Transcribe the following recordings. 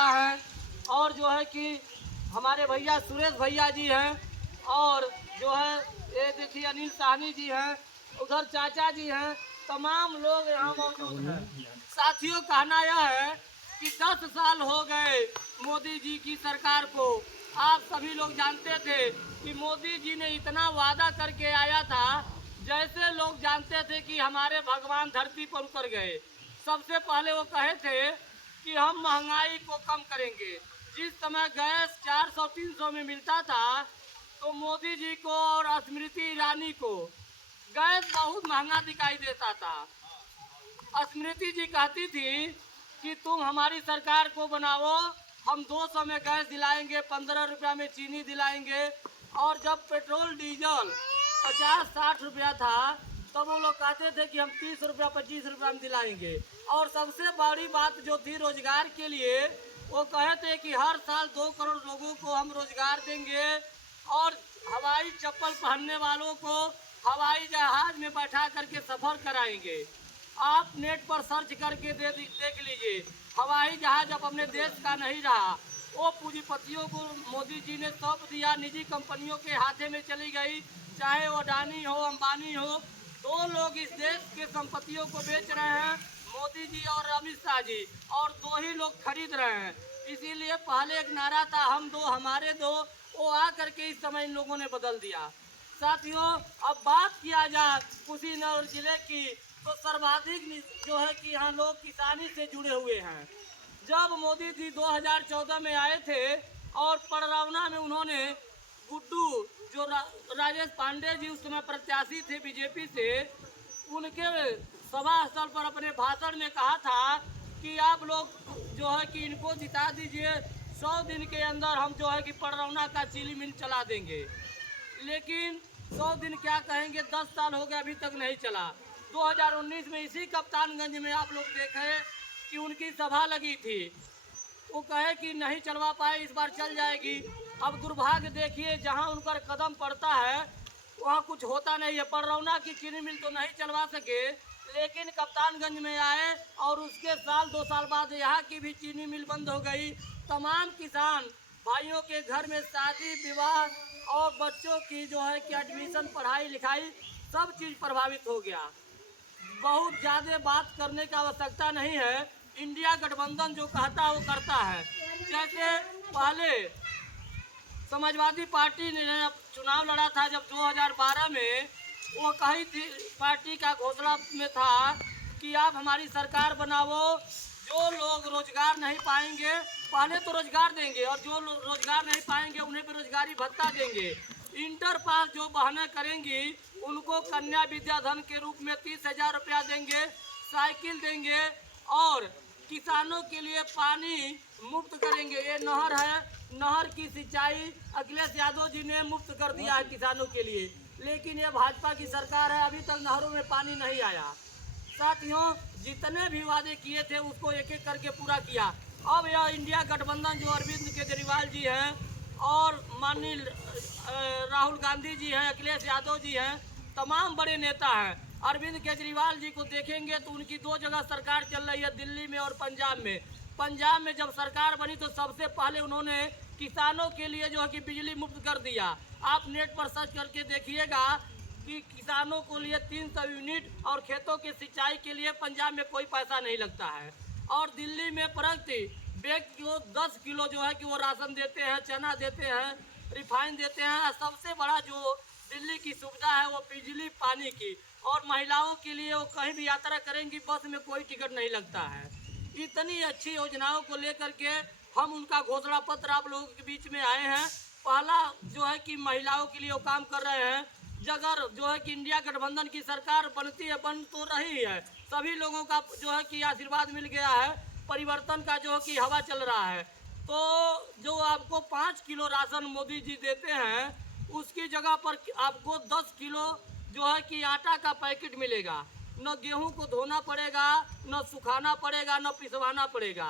नेता हैं और जो है कि हमारे भैया सुरेश भैया जी हैं और जो है ये देखिए अनिल साहनी जी हैं, उधर चाचा जी हैं, तमाम लोग यहाँ मौजूद हैं। साथियों, कहना यह है कि 10 साल हो गए मोदी जी की सरकार को। आप सभी लोग जानते थे कि मोदी जी ने इतना वादा करके आया था, जैसे लोग जानते थे कि हमारे भगवान धरती पर उतर गए। सबसे पहले वो कहे थे कि हम महंगाई को कम करेंगे। जिस समय गैस 400-300 में मिलता था तो मोदी जी को और स्मृति ईरानी को गैस बहुत महंगा दिखाई देता था। स्मृति जी कहती थी कि तुम हमारी सरकार को बनाओ, हम 200 में गैस दिलाएंगे, 15 रुपया में चीनी दिलाएंगे। और जब पेट्रोल डीजल 50-60 रुपया था तब वो लोग कहते थे कि हम 30 रुपया 25 रुपया में दिलाएंगे। और सबसे बड़ी बात जो थी रोजगार के लिए, वो कहे थे कि हर साल 2 करोड़ लोगों को हम रोजगार देंगे और हवाई चप्पल पहनने वालों को हवाई जहाज में बैठा करके सफर कराएंगे। आप नेट पर सर्च करके देख लीजिए, हवाई जहाज अब अपने देश का नहीं रहा। वो पूंजीपतियों को मोदी जी ने सौंप दिया, निजी कंपनियों के हाथे में चली गई। चाहे वो अडानी हो, अंबानी हो, 2 लोग इस देश के संपत्तियों को बेच रहे हैं, मोदी जी और अमित शाह जी, और 2 ही लोग खरीद रहे हैं। इसीलिए पहले एक नारा था हम 2 हमारे 2, वो आ करके इस समय इन लोगों ने बदल दिया। साथियों, अब बात किया जाए कुशीनगर जिले की, तो सर्वाधिक जो है कि यहाँ लोग किसानी से जुड़े हुए हैं। जब मोदी जी 2014 में आए थे और पड़रौना में उन्होंने गुड्डू जो राजेश पांडे जी उस समय प्रत्याशी थे बीजेपी से, उनके सभा स्थल पर अपने भाषण में कहा था कि आप लोग जो है कि इनको जिता दीजिए, 100 दिन के अंदर हम जो है कि पड़रौना का चीनी मिल चला देंगे। लेकिन 100 दिन क्या कहेंगे, 10 साल हो गए अभी तक नहीं चला। 2019 में इसी कप्तानगंज में आप लोग देखे कि उनकी सभा लगी थी, वो कहे कि नहीं चलवा पाए, इस बार चल जाएगी। अब दुर्भाग्य देखिए, जहां उनका कदम पड़ता है वहां कुछ होता नहीं है। पड़रौना की चीनी मिल तो नहीं चलवा सके, लेकिन कप्तानगंज में आए और उसके साल 2 साल बाद यहाँ की भी चीनी मिल बंद हो गई। तमाम किसान भाइयों के घर में शादी विवाह और बच्चों की जो है कि एडमिशन, पढ़ाई लिखाई, सब चीज़ प्रभावित हो गया। बहुत ज़्यादा बात करने की आवश्यकता नहीं है। इंडिया गठबंधन जो कहता है वो करता है। जैसे पहले समाजवादी पार्टी ने चुनाव लड़ा था जब 2012 में, वो कही थी, पार्टी का घोषणा में था कि आप हमारी सरकार बनाओ, जो लोग रोजगार नहीं पाएंगे पहले तो रोजगार देंगे और जो रोजगार नहीं पाएंगे उन्हें बेरोजगारी भत्ता देंगे। इंटर पास जो बहनें करेंगी उनको कन्या विद्याधन के रूप में 30,000 रुपया देंगे, साइकिल देंगे और किसानों के लिए पानी मुफ्त करेंगे। ये नहर है, नहर की सिंचाई अखिलेश यादव जी ने मुफ्त कर दिया है किसानों के लिए, लेकिन ये भाजपा की सरकार है, अभी तक नहरों में पानी नहीं आया। साथियों, जितने भी वादे किए थे उसको एक एक करके पूरा किया। अब यह इंडिया गठबंधन जो अरविंद केजरीवाल जी हैं और माननीय राहुल गांधी जी हैं, अखिलेश यादव जी हैं, तमाम बड़े नेता हैं। अरविंद केजरीवाल जी को देखेंगे तो उनकी 2 जगह सरकार चल रही है, दिल्ली में और पंजाब में। पंजाब में जब सरकार बनी तो सबसे पहले उन्होंने किसानों के लिए जो है कि बिजली मुफ्त कर दिया। आप नेट पर सर्च करके देखिएगा कि किसानों को लिए 300 यूनिट और खेतों की सिंचाई के लिए पंजाब में कोई पैसा नहीं लगता है। और दिल्ली में प्रति व्यक्ति को 10 किलो जो है कि वो राशन देते हैं, चना देते हैं, रिफाइन देते हैं। सबसे बड़ा जो दिल्ली की सुविधा है वो बिजली पानी की, और महिलाओं के लिए वो कहीं भी यात्रा करेंगी बस में कोई टिकट नहीं लगता है। इतनी अच्छी योजनाओं को लेकर के हम उनका घोषणा पत्र आप लोगों के बीच में आए हैं। पहला जो है कि महिलाओं के लिए वो काम कर रहे हैं। अगर जो है कि इंडिया गठबंधन की सरकार बनती है, बन तो रही है, सभी लोगों का जो है कि आशीर्वाद मिल गया है, परिवर्तन का जो है कि हवा चल रहा है। तो जो आपको 5 किलो राशन मोदी जी देते हैं उसकी जगह पर आपको 10 किलो जो है कि आटा का पैकेट मिलेगा। न गेहूं को धोना पड़ेगा, न सुखाना पड़ेगा, न पिसवाना पड़ेगा।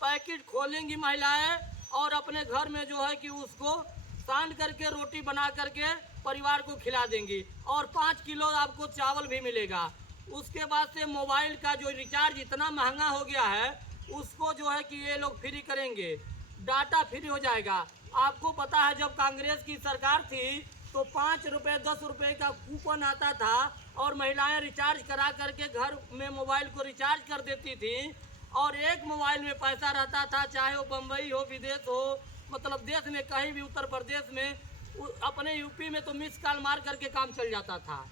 पैकेट खोलेंगी महिलाएं और अपने घर में जो है कि उसको सान करके रोटी बना करके परिवार को खिला देंगी। और 5 किलो आपको चावल भी मिलेगा। उसके बाद से मोबाइल का जो रिचार्ज इतना महंगा हो गया है, उसको जो है कि ये लोग फ्री करेंगे, डाटा फ्री हो जाएगा। आपको पता है जब कांग्रेस की सरकार थी तो 5 रुपये 10 रुपये का कूपन आता था और महिलाएं रिचार्ज करा करके घर में मोबाइल को रिचार्ज कर देती थी और एक मोबाइल में पैसा रहता था, चाहे वो बम्बई हो, विदेश हो, मतलब देश में कहीं भी, उत्तर प्रदेश में, अपने यूपी में तो मिस कॉल मार करके काम चल जाता था।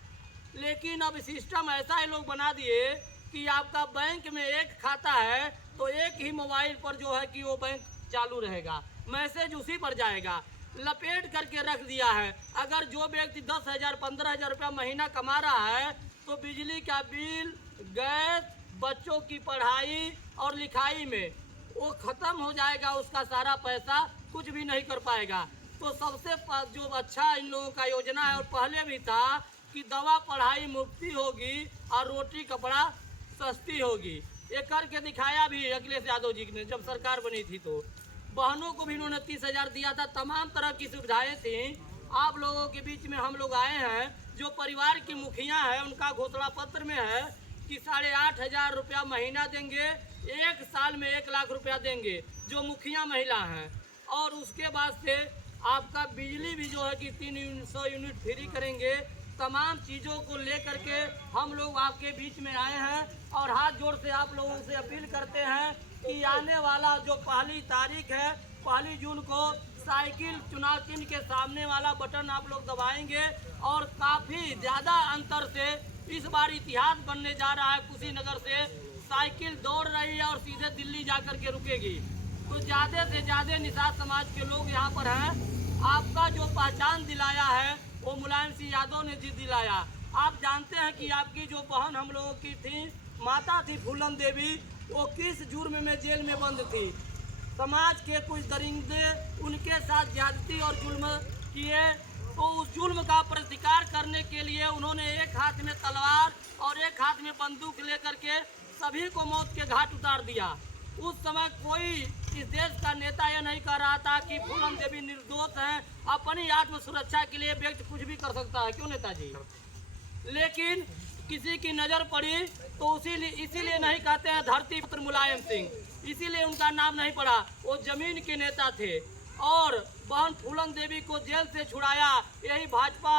लेकिन अब सिस्टम ऐसा ही लोग बना दिए कि आपका बैंक में एक खाता है तो एक ही मोबाइल पर जो है कि वो बैंक चालू रहेगा, मैसेज उसी पर जाएगा, लपेट करके रख दिया है। अगर जो व्यक्ति 10,000 15,000 रुपया महीना कमा रहा है तो बिजली का बिल, गैस, बच्चों की पढ़ाई और लिखाई में वो ख़त्म हो जाएगा, उसका सारा पैसा कुछ भी नहीं कर पाएगा। तो सबसे जो अच्छा इन लोगों का योजना है, और पहले भी था कि दवा पढ़ाई मुफ्ती होगी और रोटी कपड़ा सस्ती होगी। ये करके दिखाया भी अखिलेश यादव जी ने जब सरकार बनी थी। तो बहनों को भी इन्होंने 30,000 दिया था, तमाम तरह की सुविधाएं थी। आप लोगों के बीच में हम लोग आए हैं, जो परिवार की मुखिया है उनका घोषणा पत्र में है कि 8,500 रुपया महीना देंगे, 1 साल में 1 लाख रुपया देंगे जो मुखिया महिला हैं। और उसके बाद से आपका बिजली भी जो है कि 300 यूनिट फ्री करेंगे। तमाम चीज़ों को लेकर के हम लोग आपके बीच में आए हैं और हाथ जोड़ से आप लोगों से अपील करते हैं कि आने वाला जो 1 तारीख है, 1 जून को साइकिल चुनाव चिन्ह के सामने वाला बटन आप लोग दबाएंगे और काफ़ी ज़्यादा अंतर से इस बार इतिहास बनने जा रहा है। कुशीनगर से साइकिल दौड़ रही है और सीधे दिल्ली जा कर के रुकेगी। तो ज़्यादा से ज़्यादा निषाद समाज के लोग यहाँ पर हैं। आपका जो पहचान दिलाया है वो मुलायम सिंह यादव ने जी दिलाया। आप जानते हैं कि आपकी जो बहन हम लोगों की थी, माता थी फूलन देवी, वो किस जुर्म में जेल में बंद थी। समाज के कुछ दरिंदे उनके साथ ज्यादती और जुल्म किए, तो उस जुल्म का प्रतिकार करने के लिए उन्होंने एक हाथ में तलवार और एक हाथ में बंदूक लेकर के सभी को मौत के घाट उतार दिया। उस समय कोई इस देश का नेता यह नहीं कह रहा था कि फूलन देवी निर्दोष हैं, अपनी आत्म सुरक्षा के लिए व्यक्ति कुछ भी कर सकता है, क्यों नेताजी? लेकिन किसी की नज़र पड़ी तो इसीलिए नहीं कहते हैं धरती पुत्र मुलायम सिंह, इसीलिए उनका नाम नहीं पड़ा। वो जमीन के नेता थे और बहन फूलन देवी को जेल से छुड़ाया यही भाजपा